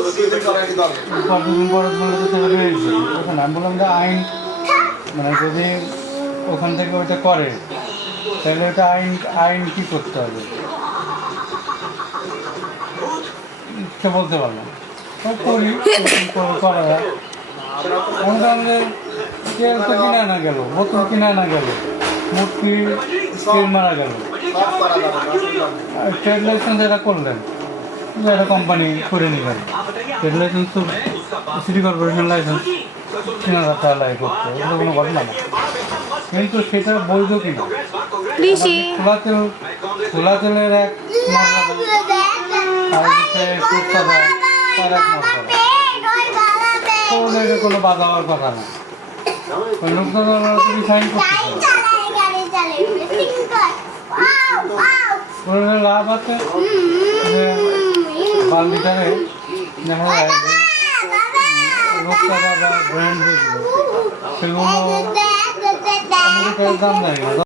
কতদিন পরে বলে তো সেটা রয়েছে ওখানে আমি বললাম যে আইন মানে যদি ওখান থেকে ওইটা করে তাহলে ওটা আইন কী করতে হবে সে বলতে পারলাম করি করা যায় আমাদের তেল তো কিনে আনা গেল বোতল কিনে আনা গেল মূর্তি তেল মারা গেল ট্রেড লাইসেন্স এটা করলেন একটা কোম্পানি করে নিলেন ট্রেড লাইসেন্স তো সিটি কর্পোরেশন লাইসেন্স ৩,০০০ টাকা লাগে করতে ওগুলো কোনো ঘটনা না কিন্তু সেটা বৈধ কিনা খোলা তেলের এক মর্যাদা আর তার এক মর্যাদা তো কোনো বাধা হওয়ার কথা না লোকজন তুমি সাইন করতে লাভ আছে বাল্টিটারে দেখা যায় রূপচাঁদা বা ব্র্যান্ড যেগুলো সেগুলো দাম দেয়